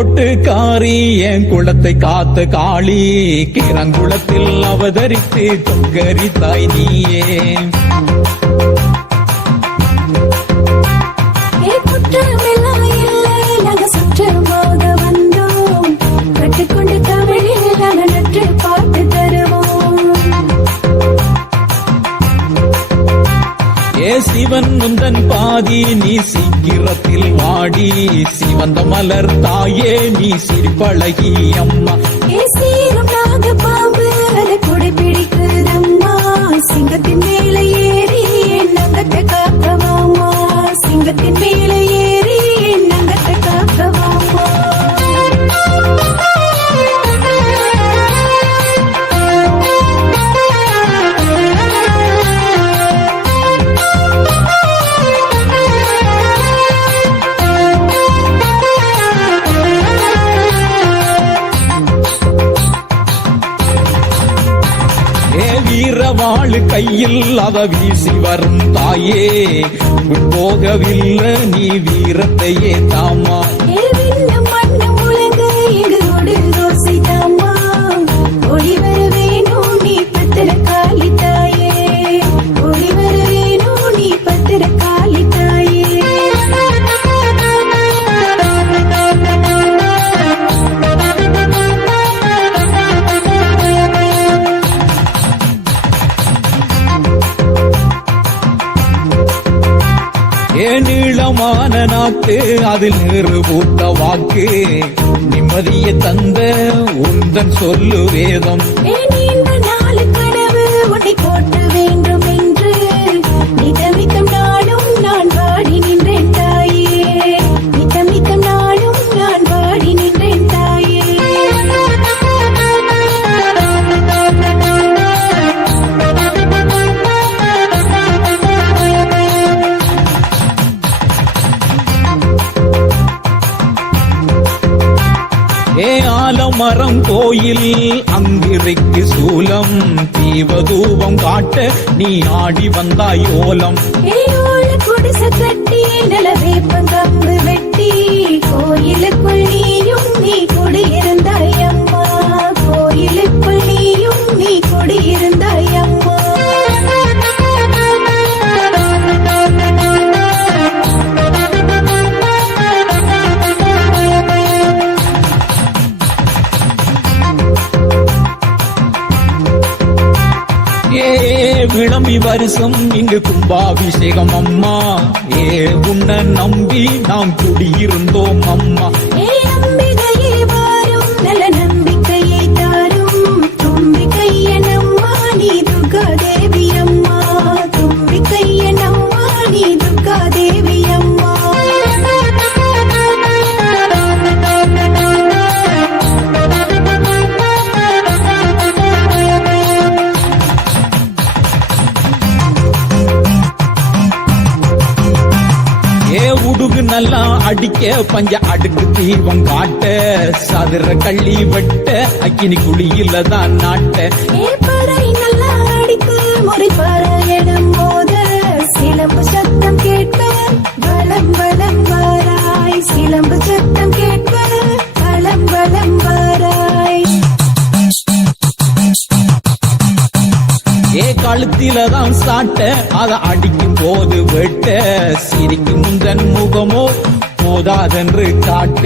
பொட்டு காரி என் குளத்தை காத்த காளி. கிரங்குளத்தில் அவதரித்து தொங்கரித்தாய் நீயே. சிவன் முந்தன் பாதி நீ சீக்கிரத்தில் வாடி. சிவந்த மலர் தாயே நீ சிரிப்பழகி அம்மா. சிங்கத்தின் மேலே ஏறி என் நங்கத்தை சிங்கத்தின் ஏ வீரவாழு கையில் அவ வீசி வரும் தாயே போகவில்லை நீ வீரத்தையே தாமா. சுகமான நாக்கு அதில் நிறு வாக்கு. நிம்மதியை தந்த உந்தன் சொல்லு வேதம். போட்டு வேண்டும் என்று. ஆலமரம் கோயில் அங்கிருக்கு சூலம் தீவதூபம் காட்ட நீ ஆடி வந்தாய் ஓலம். குடிசை கட்டி நிலவேப்பங்கம்பு வெட்டி கோயிலுக்குள் நீயும் நீ குடியிருந்தாய் கிளம்பி வருஷம் இங்கு கும்பாபிஷேகம் அம்மா. ஏ உன்னை நம்பி நாம் குடியிருந்தோம் அம்மா. ஏ உடுகு நல்லா அடிக்க பஞ்ச அடுக்கு தீபம் காட்ட சதுர கள்ளி வெட்ட அக்கினி குழியில தான் நாட்ட. ஏ கழுத்தில தான் சாட்ட அத அடிக்கும் போது வெட்ட சிரிக்கும் முந்தன் முகமோ போதாதென்று காட்ட.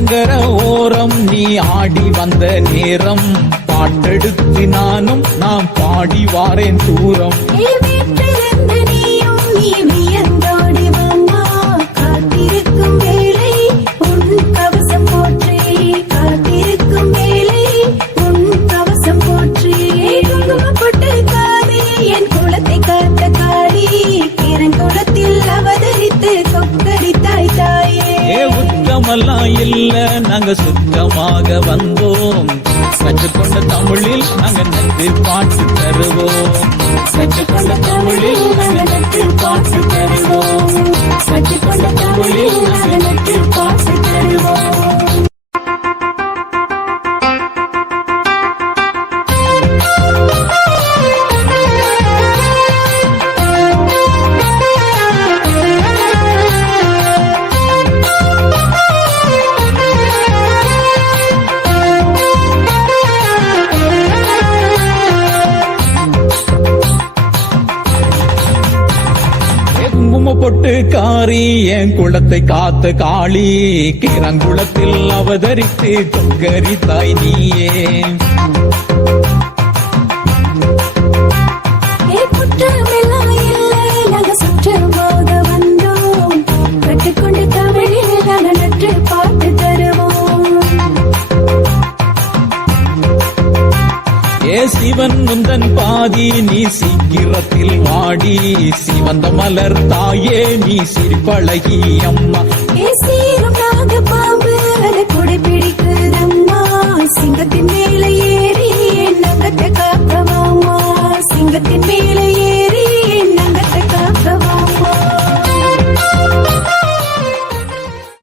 ஆற்றங்கர ஓரம் நீ ஆடி வந்த நேரம். பாட்டெடுத்து நானும் நாம் பாடி வாரேன் தூரம். தாயே இல்ல. நாங்க சுத்தமாக வந்தோம். கற்றுக்கொண்ட தமிழில் நாங்க நட்டு பாட்டு தருவோம். கற்றுக்கொண்ட தமிழில் நாங்க நட்டு பாட்டு தருவோம். கற்றுக்கொண்ட குங்கும பொட்டு காரி என் குளத்தை காத்த காளி. கிரங்குளத்தில் அவதரித்து தொங்கரி தாய் நீயே. ஏ சிவன் முந்தன் பாதி நீ சீக்கிரத்தில் வாடி. சிவந்த மலர் தாயே நீ சிரிப்பழகி அம்மா.